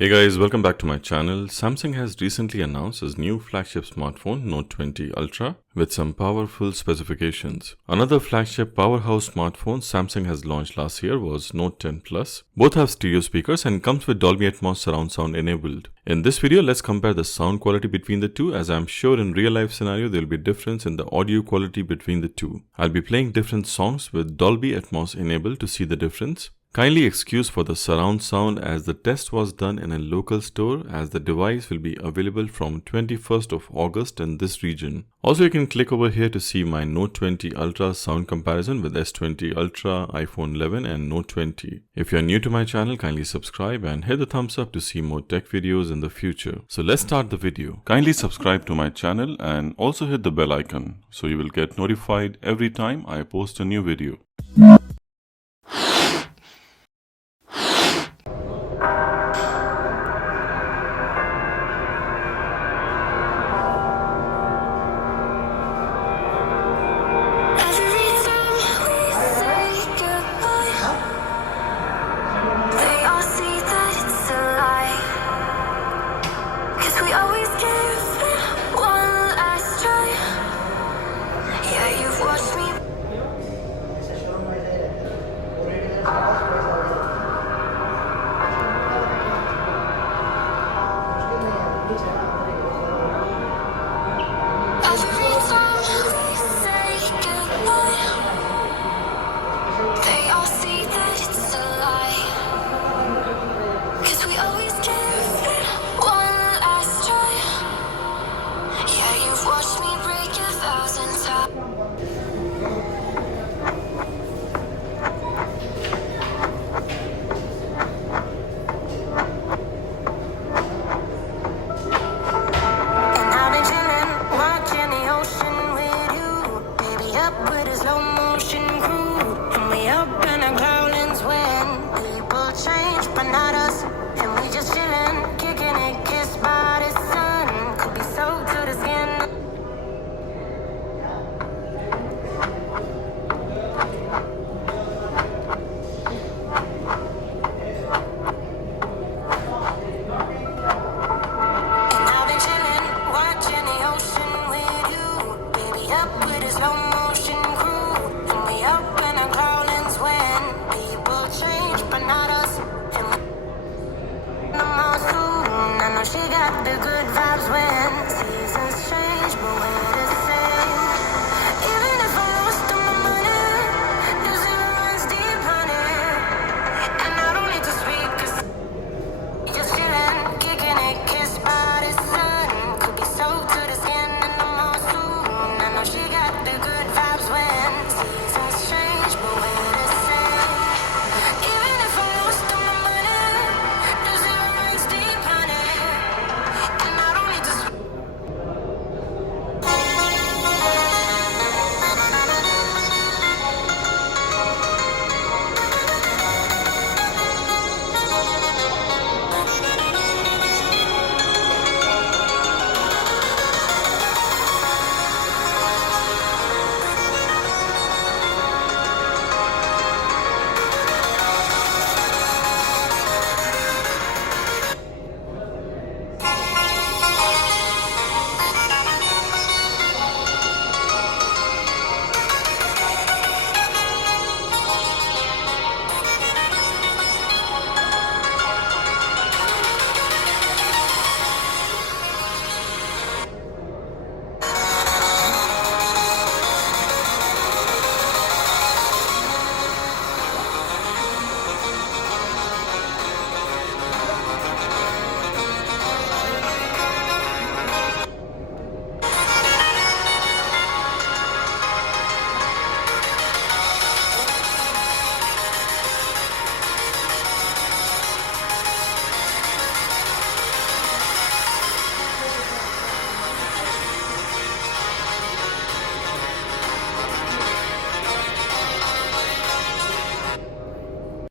Hey guys, welcome back to my channel. Samsung has recently announced its new flagship smartphone Note 20 Ultra with some powerful specifications. Another flagship powerhouse smartphone Samsung has launched last year was Note 10 Plus. Both have stereo speakers and comes with Dolby Atmos surround sound enabled. In this video, let's compare the sound quality between the two, as I'm sure in real life scenario there will be difference in the audio quality between the two. I'll be playing different songs with Dolby Atmos enabled to see the difference. Kindly excuse for the surround sound as the test was done in a local store, as the device will be available from 21st of August in this region. Also, you can click over here to see my Note 20 Ultra sound comparison with S20 Ultra, iPhone 11 and Note 20. If you are new to my channel, kindly subscribe and hit the thumbs up to see more tech videos in the future. So let's start the video. Kindly subscribe to my channel and also hit the bell icon so you will get notified every time I post a new video.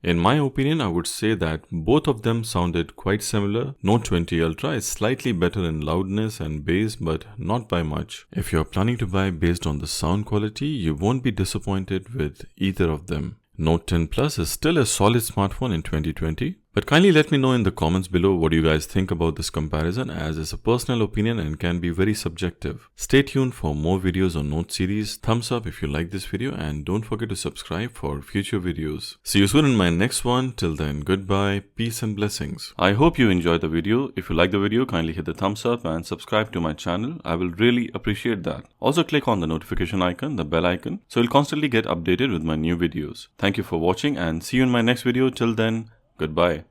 In my opinion, I would say that both of them sounded quite similar. Note 20 Ultra is slightly better in loudness and bass, but not by much. If you are planning to buy based on the sound quality, you won't be disappointed with either of them. Note 10 Plus is still a solid smartphone in 2020, But kindly let me know in the comments below what you guys think about this comparison, as it's a personal opinion and can be very subjective. Stay tuned for more videos on Note series. Thumbs up if you like this video and don't forget to subscribe for future videos. See you soon in my next one. Till then, goodbye, peace and blessings. I hope you enjoyed the video. If you like the video, kindly hit the thumbs up and subscribe to my channel. I will really appreciate that. Also click on the notification icon, the bell icon, so you'll constantly get updated with my new videos. Thank you for watching and see you in my next video. Till then, goodbye.